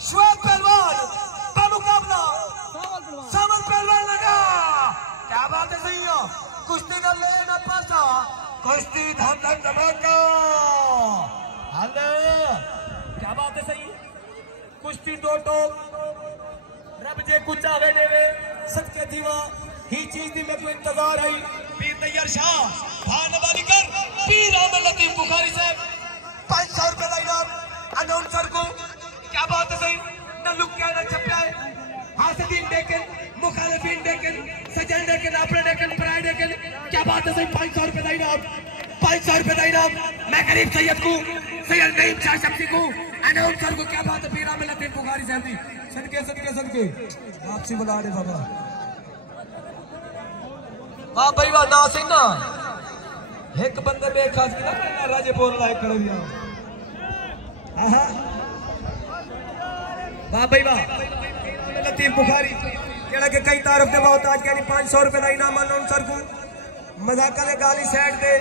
शुएब पहलवान का मुकाबला सामल पहलवान लगा। क्या बात है, सही हो। कुश्ती का लेना पासा, कुश्ती धन धन धमाका। क्या बात है, सही। कुश्ती दो टोक रब जे कुछ आवे देवे सत्य दीवा ही चीज दी मेरे को इंतजार है। पीर नैयर शाह भानवानी कर पीर अहमद लतीफ बुखारी साहब 500 रुपए का इनाम अनाउंसर को। क्या बात है, सही। न लुक क्या न छपा है, हासिदीन देखें, मुखालिफीन देखें, सजन देखें, अपने देखें, पराए देखें। क्या बात है, सही। 500 रुपए का इनाम, 500 रुपए का इनाम। मैं गरीब सैयद को, सैयद नईम शाह शम्सी को, अनाउंसर को। क्या बात है, पीर अहमद लतीफ बुखारी साहब दी सदके सदके सदके वापसी बुला दे बाबा। वाह भाई वाह, ना सिंह ना एक बंदे में खास की ना राजे बोल लायक कर दिया। आहा वाह भाई वाह, लतीफ बुखारी केड़ा के कई तारफ दे बहुत आज के 500 रुपए का इनाम अनाउंसर को। मजाक ले गाली साइड दे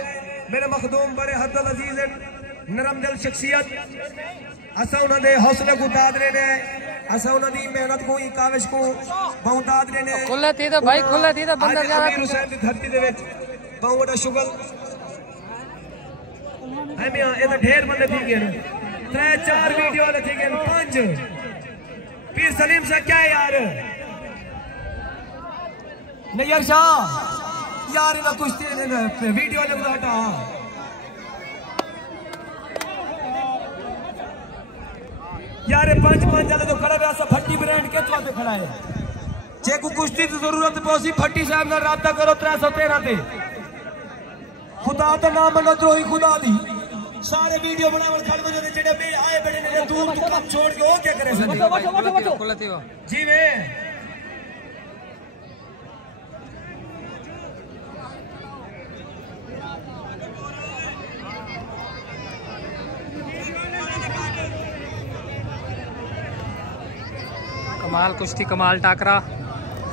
मेरे मखदूम बड़े हद अजीज नरम दिल शख्सियत। असा उन्होंने हौसले को दादरे ने, असा उन्होंने मेहनत को काविश को बहुत दादरे ने। खुला थी तो भाई, खुला थी तो बंदा ज्यादा अमीर हुसैन दी धरती दे विच बहुत बड़ा शुगल है। मियां ये तो ढेर बंदे थी गए, 3-4 वीडियो वाले थी गए, 5 पीर सलीम से क्या है यार। नैयर शाह यार इना कुश्ती ने वीडियो ने हटा। यार 5-5 जाले तो खड़ा है, फट्टी ब्रांड के तो खड़ा है। जे को कुश्ती की जरूरत पौसी फट्टी साहब ना राब्ता करो 313 ते। खुदा तो ना मनो द्रोही खुदा दी सारे वीडियो बनावन खड़ दो जेडे बे आए बड़े ने दूर तू काम छोड़ के ओ क्या करे सके। खुला थी वो जी वे कमाल कुश्ती, कमाल टाकरा।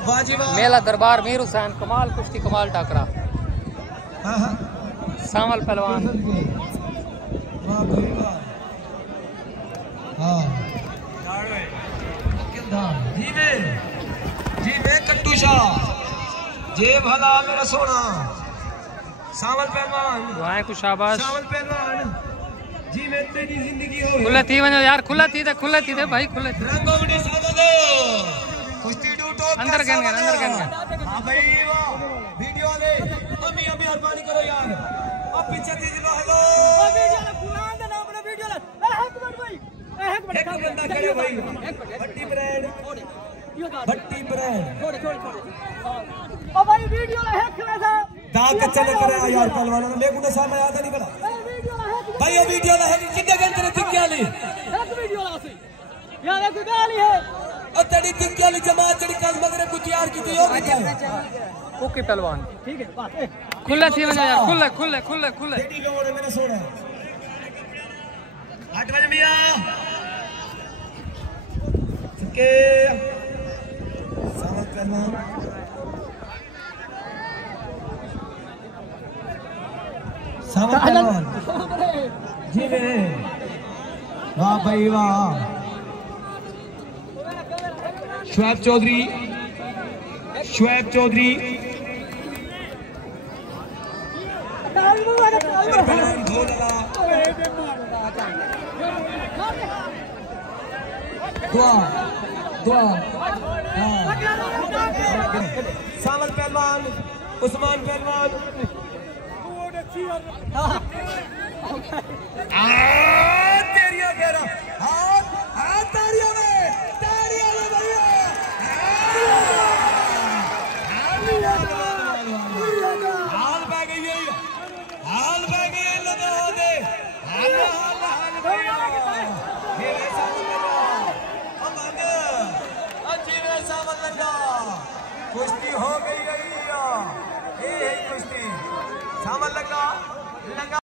वाजिबा मेला दरबार मीर हुसैन, कमाल कुश्ती, कमाल टाकरा। सामल पहलवान जी वे कट्टू शाह जे भला मेरा सोना। सावल पहलवान दुआएं को शाबाश। सावल पहलवान जी मैं तेरी जिंदगी हो। खुला थी वजह यार, खुला थी भाई, खुले थी। रंगोवड़ी सादा दो कुश्ती डूटो अंदर गन गन, अंदर गन गन। हां भाई वाह, वीडियो वाले अभी अभी मेहरबानी करो यार। अब पीछे दीजिए लो। हेलो ओ वीडियो वाला कुरान का नाम ना वीडियो वाला एक मिनट भाई, एक बंदा खड़े भाई। भट्टी ब्रांड, भट्टी ब्रांड ओ भाई वीडियो वाला है खड़ा था दाग कच्चा न करे यार पहलवानों ने। मेरे को सामने आता नहीं पड़ा भाई। ये वीडियो वाला है कितने घंटे ने दिख गया ली एक वीडियो वाला से यार एक गाली है और तेरी दिख गया ली जमात चढ़ी कल मगरे को तैयार की थी। ओके पहलवान ठीक है बात खुला थी वजह यार, खुले। बेटी का ओढ़े मेरा सोना 8 बजे मिया के सामत करना। सामत पहलवान जी वे वाह भाई वाह। शुएब चौधरी दुआ सामल पहलवान, उस्मान पहलवान तेरिया घेरा तारिया में भैया हाल पै गई है, हाल पै गई है। लगा दे हाल सावन लगा कुश्ती हो गई है। ये कुश्ती सावन लगा